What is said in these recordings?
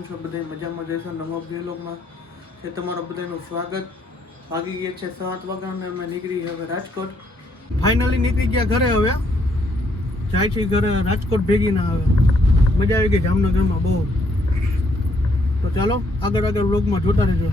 કેમ છો બધા મજામાં જઈશો નવા બ્લોગમાં છે તમારું બધાનું સ્વાગત। વાગી ગયા છે 7 વાગ્યા અને અમે નીકળી હવે રાજકોટ। ફાઇનલી નીકળી ગયા ઘરે। હવે જાય છે ઘરે રાજકોટ ભેગી ના આવે મજા આવી ગઈ જામનગરમાં બહુ। તો ચાલો આગળ બ્લોગમાં જોતા રહેજો।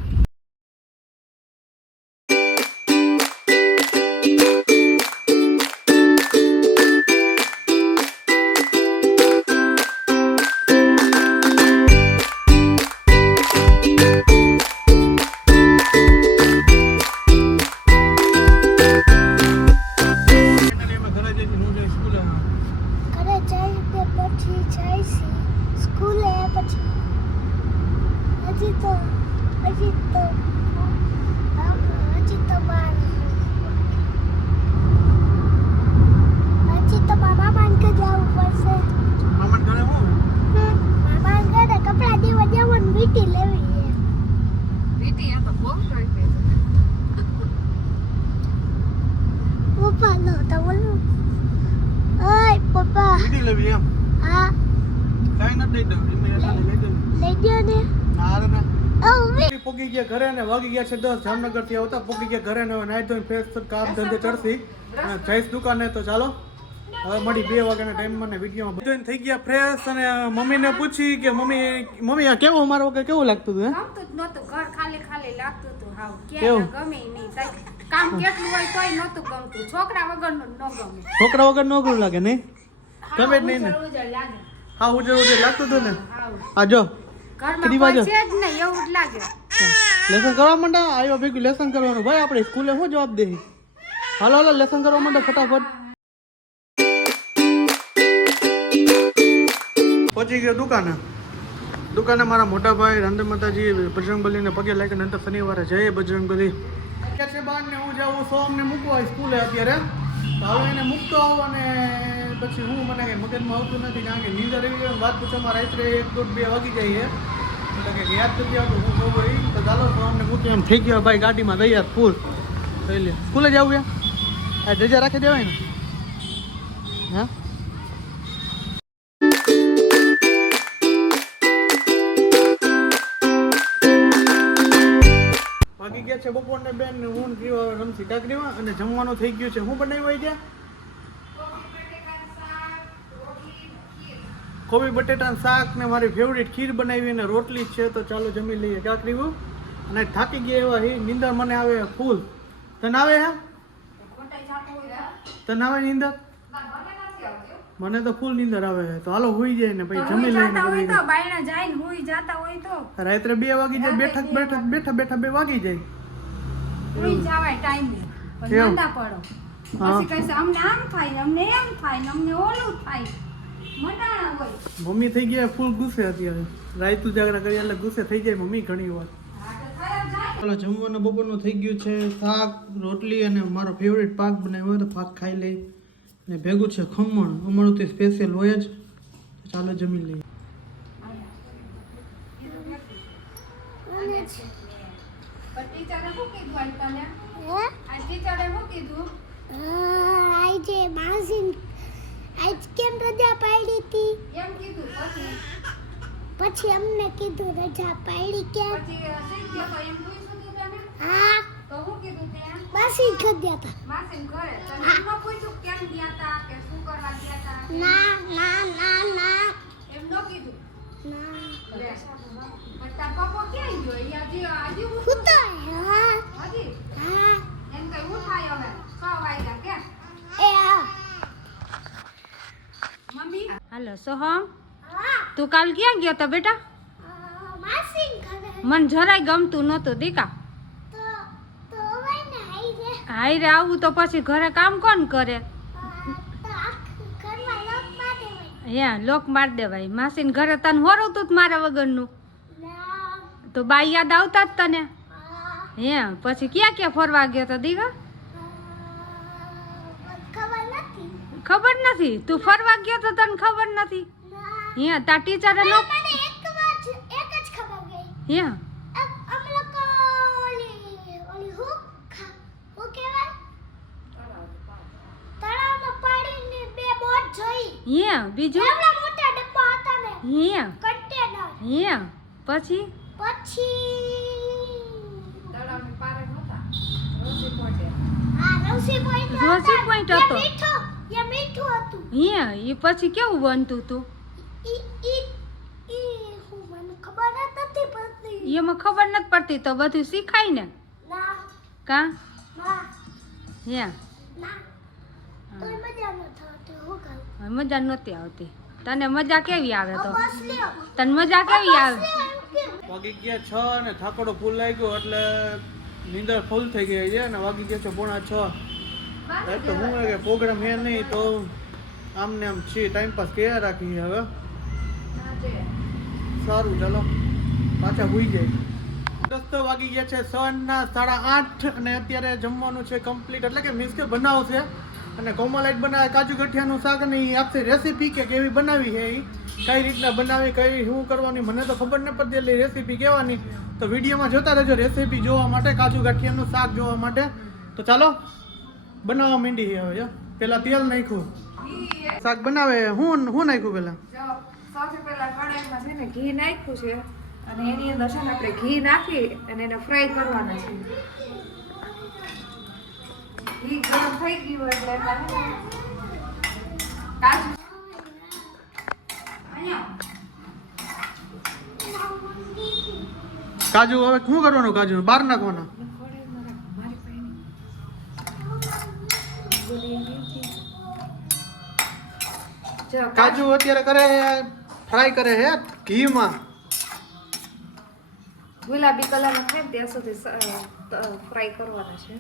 પોગી ગયા ઘરે ને વાગી ગયા છે 10 જામનગર થી આવતા પોગી ગયા ઘરે ને હવે નાઈ ધોઈને ફ્રેશ કામ ધંધે ચડતી અને જઈશ દુકાને। તો ચાલો હવે મળી 2 વાગ્યાના ટાઈમમાં ને વિડીયોમાં બધું થઈ ગયા ફ્રેશ। અને મમ્મીને પૂછી કે મમ્મી આ કેવું મારા વગર કેવું લાગતું હતું? ગમતું જ નહોતું, ઘર ખાલી ખાલી લાગતું હતું। હાવ કેવું ગમે નહીં, કામ કેટલું હોય તોય નહોતું ગમતું। છોકરા વગરનું ન ગમે, છોકરા વગર નો અઘરું લાગે નહીં, ગમે જ નહીં ને। લાગે હા ઉજળ લાગતું હતું ને। આ જો ઘરમાં કોઈ છે જ નહીં એવું જ લાગે। લેસન કરવા માંડો, આવ્યો ભેગું લેસન કરવાનું ભાઈ। આપણે સ્કૂલે શું જવાબ દે? હાલો લેસન કરવા માંડો ફટાફટ। પહોંચી ગયો દુકાને મારા મોટા ભાઈ રાંધે માતાજી બજરંગબલીને પગે લાગીને નંતર શનિવારે જઈએ બજરંગબલી કે છે બાર ને હું જાઉં સોમને મૂકવા સ્કૂલે અત્યારે। તો હવે એને મૂકતો આવું અને પછી હું મને કંઈ મગજમાં આવતું નથી કારણ કે નીંદર એવી ગઈ વાત પૂછવામાં રાત્રે 1, 2, 2 વાગી જાય છે એટલે કે યાદ નથી આવતું હું જોઉં એ। તો ચાલો સોમને મૂકી એમ થઈ ગયો ભાઈ ગાડીમાં દઈએ ફૂલ થઈ લે સ્કૂલે જવું છે આ રજા રાખી દેવાય ને। હા વાગી ગયા છે બપોરને બેન ને હું ગયો રમસી કાકરીમાં અને જમવાનું થઈ ગયું છે। હું બનાવ્યું હોય છે કોબી બટેટાનું શાક ને મારી ફેવરિટ ખીર બનાવી અને રોટલી છે। તો ચાલો જમી લઈએ કાકરીવું અને થાકી ગયા એવા નીંદર મને આવે ફૂલ। તને આવે હે? તને આવે નીંદર? મને તો ફૂલ નીંદર આવે છે। તો હાલો હુઈ જાય ને પછી જમી લઈને રાત્રે 2 વાગી જાય બેઠા 2 વાગી જાય। મમ્મી થઈ ગયા ફૂલ ગુસ્સે અત્યારે રાયતું જાગરા કરી એટલે ગુસ્સે થઈ જાય મમ્મી ઘણી વાર। ચાલો જમવાનું બપોરનું થઈ ગયું છે શાક રોટલી અને મારો ફેવરેટ પાક બનાવ્યો હોય તો પાક ખાઈ લઈ અને ભેગું છે ખમણ અમારું તો સ્પેશિયલ હોય જ। ચાલો જમી લઈએ। પછી અમને કીધું રજા પાડી કે હા તો હું કીધું તે માસી ખદ્યા હતા માસી ઘરે તને ન પૂછ્યું કેમ ગયા હતા કે શું કરવા ગયા હતા? ના એમ ન કીધું ના લે બટા પપ્પો ક્યાં ગયો? આજે ઉઠતો હા હજી હા એમ કઈ ઉઠાય હવે 6 વાગ્યા કે એ મમ્મી હાલો સોહમ તું કાલ ક્યાં ગયો તો બેટા? માસી ઘરે મન જરાય ગમતું નહોતું દીકા। તો હવે ને હાઈ રે આવું તો પછી ઘરે કામ કોણ કરે? લોક માર દેવાય। માસીને ઘરે તને હોરવતું જ મારા વગરનું તો બા યાદ આવતા જ તને હે? પછી ક્યાં ફરવા ગયો તો દીકા? ખબર નથી તું ફરવા ગયો તો તને ખબર નથી? હે તાર ટીચરે નો મને એક જ ખબર ગઈ હે અમ લોકો ઓલી હું કેવાય તળાવમાં પાડીને 2 બોટ જોઈ હે બીજું એવડા મોટા ડબ્બા હતા ને હે કન્ટેનર હે પછી તળાવની પારે નહોતા રોસી પોઈન્ટ રોસી પોઈન્ટ હતો મીઠું હતું હે એ પછી કેવું બનતું તું એમાં ખબર નથી પડતી તો બધું શીખાય ને કા હે મજા નહોતી આવતી તને મજા કેવી આવે તો તને મજા કેવી આવે વાગી ગયા 6 અને થાકડો ફૂલ લાગ્યો એટલે નીંદર ફૂલ થઈ ગઈ છે અને વાગી ગયા છે 5:45 એટલે હું કે પ્રોગ્રામ હે નહીં તો આમને આમ છે ટાઈમ પાસ કર્યા રાખી હવે સારું ચાલો પાછા ભૂઈ જાય 10 તો વાગી ગયા છે 8:30 અને અત્યારે જમવાનું છે કમ્પ્લીટ એટલે કે મીન્સ કે બનાવશે અને કોમલાઈટ બનાવે કાજુ ગઠિયાનું શાક ને એ આપશે રેસીપી કે કેવી બનાવી છે એ કઈ રીતના બનાવી કઈ શું કરવાની મને તો ખબર ન પડતી એટલે રેસીપી કહેવાની તો વિડીયોમાં જોતા રહેજો રેસીપી જોવા માટે કાજુ ગઠિયાનું શાક જોવા માટે તો ચાલો બનાવવા માંડી છે હવે પેલા તેલ નાખ્યું શાક બનાવે હું નાખ્યું પેલા સૌથી પહેલા કડાઈમાં છે ને ઘી નાખ્યું છે અને એની અંદર છે ને આપણે ઘી નાખી અને એને ફ્રાય કરવાના છે ઘી ગરમ થઈ ગયું એટલે એમાં છે ને કાજુ કાજુ હવે શું કરવાનું કાજુ બહાર નાખવાના કાજુ અત્યારે કરે ફ્રાય કરે હે ઘીમાં ગુલાબી કલર નો થાય ત્યાં સુધી ફ્રાય કરવાના છે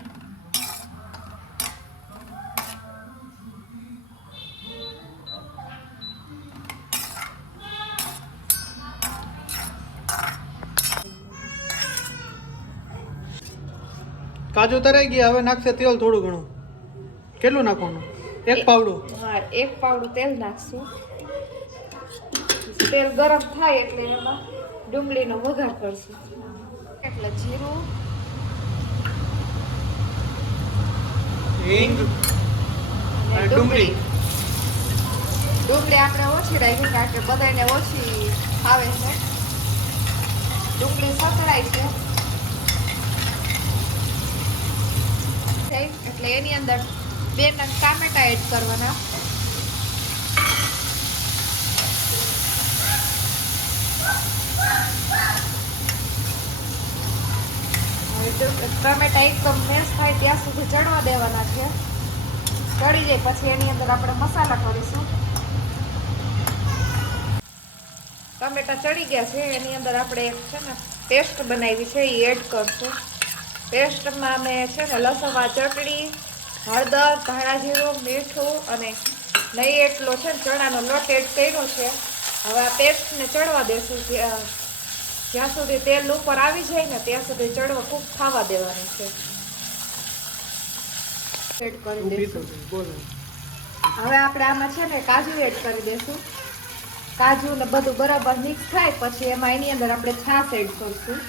કાજુ તરાઈ ગયા હવે નાખશે તેલ થોડું ઘણું કેટલું નાખવાનું એક પાવડું એક પાવડું તેલ નાખશું તેલ ગરમ થાય એટલે એમાં ડુંગળીનો વઘાર કરશું એટલે જીરું હિંગ અને ડુંગળી આપણે ઓછી રાખી કારણ કે બધાને ઓછી આવે છે ડુંગળી સતરાય છે એટલે એની અંદર 2 નંગ ટામેટા એડ કરવાના ટમેટા એકદમ મેશ થાય ત્યાં સુધી ચડવા દેવાના છે ચડી જાય પછી એની અંદર આપણે મસાલા કરીશું ટમેટા ચડી ગયા છે એની અંદર આપણે એક છે ને પેસ્ટ બનાવી છે એ એડ કરશું પેસ્ટમાં મેં છે ને લસણમાં ચટણી હળદર ધાણા જીરું મીઠું અને નહીં એટલો છે ને ચણાનો લોટ એડ કર્યો છે હવે આ પેસ્ટને ચડવા દેશું જ્યાં સુધી તેલ ઉપર આવી જાય ને ત્યાં સુધી ચડવા ખૂબ ખાવા દેવાનું છે એડ કરી દઈશું હવે આપણે આમાં છે ને કાજુ એડ કરી દઈશું કાજુ ને બધું બરાબર મિક્સ થાય પછી એમાં એની અંદર આપણે છાશ એડ કરશું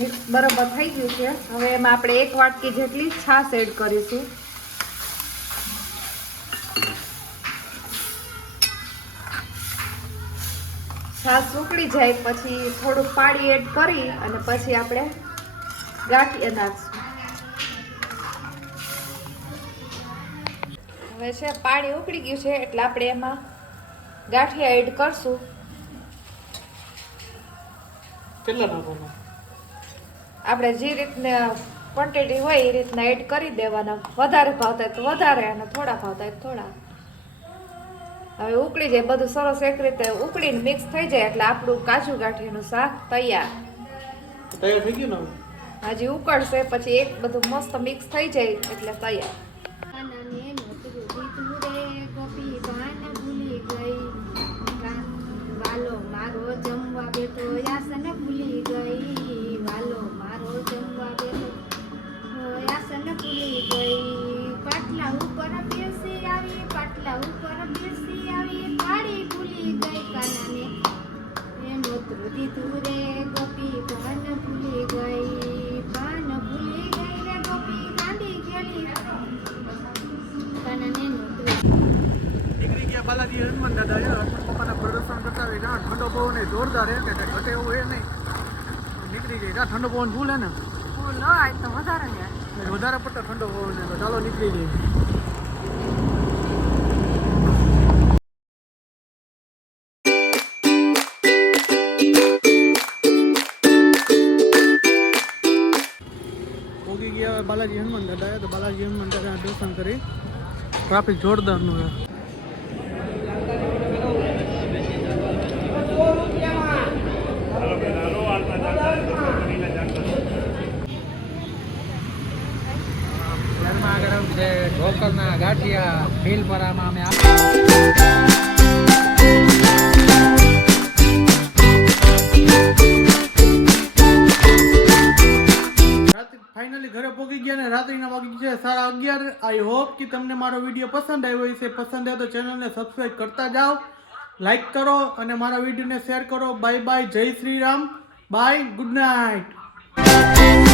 મિક્સ બરાબર થઈ ગયું છે હવે એમાં આપણે 1 વાટકી જેટલી છાશ એડ કરીશું છાશ ઉકળી જાય પછી થોડું પાણી એડ કરી અને પછી આપણે ગાંઠિયા નાખશું હવે છે પાણી ઉકળી ગયું છે એટલે આપણે એમાં ગાંઠિયા એડ કરશું કેટલા નાખવાના આપણે જે રીતના ક્વોન્ટિટી હોય એ રીતના એડ કરી દેવાના વધારે ભાવતા હોય તો વધારે અને થોડા ભાવતા હોય તો થોડા હવે ઉકળી જાય બધું સરસ એક રીતે ઉકળીને મિક્સ થઈ જાય એટલે આપણું કાજુ ગાંઠિયાનું શાક તૈયાર થઈ ગયું ને હજી ઉકળશે પછી એક બધું મસ્ત મિક્સ થઈ જાય એટલે તૈયાર વાલો મારો જમવા બેઠો યાસન ભૂલી ગઈ વાલો મારો જમવા બેઠો યાસન ભૂલી ગઈ પાટલા ઉપર બેસી આવી પાટલા ઉપર બેસી આવી પાડી ભૂલી ગઈ કાનાને એ નોતરું દીધું રે ગોપી પાન ભૂલી ગઈ પાન ભૂલી ગઈ રે ગોપી ગાંડી ગેલી કાનાને નોતરું નીકળી ગયા બાલાજી હનુમાન દાદા છે હનુમાન પપ્પાના પ્રદર્શન કરતા હોય જ્યાં ઠંડો પવન એ જોરદાર છે કે કંઈ ઘટે એવું એ નહીં નીકળી જાય જ્યાં ઠંડો પવન ફૂલ હે ને ફૂલ હોય તો વધારે ને વધારે પડતો ઠંડો પવન છે તો ચાલો નીકળી જઈએ પોગી ગયા હવે બાલાજી હનુમાન દાદા તો બાલાજી હનુમાન દાદા દર્શન કરી ટ્રાફિક જોરદારનું છે ઢોકરના ગાંઠિયા ભીલપરામાં અમે ફાઇનલી ઘરે પહોંચી ગયા ને રાત્રિના વાગી છે 11:30 આઈ હોપ કે તમને મારો વિડીયો પસંદ આવ્યો હશે પસંદ આવ્યો તો ચેનલને સબસ્ક્રાઇબ કરતા જાઓ લાઈક કરો અને મારા વિડીયોને શેર કરો બાય બાય જય Shri Ram bye good night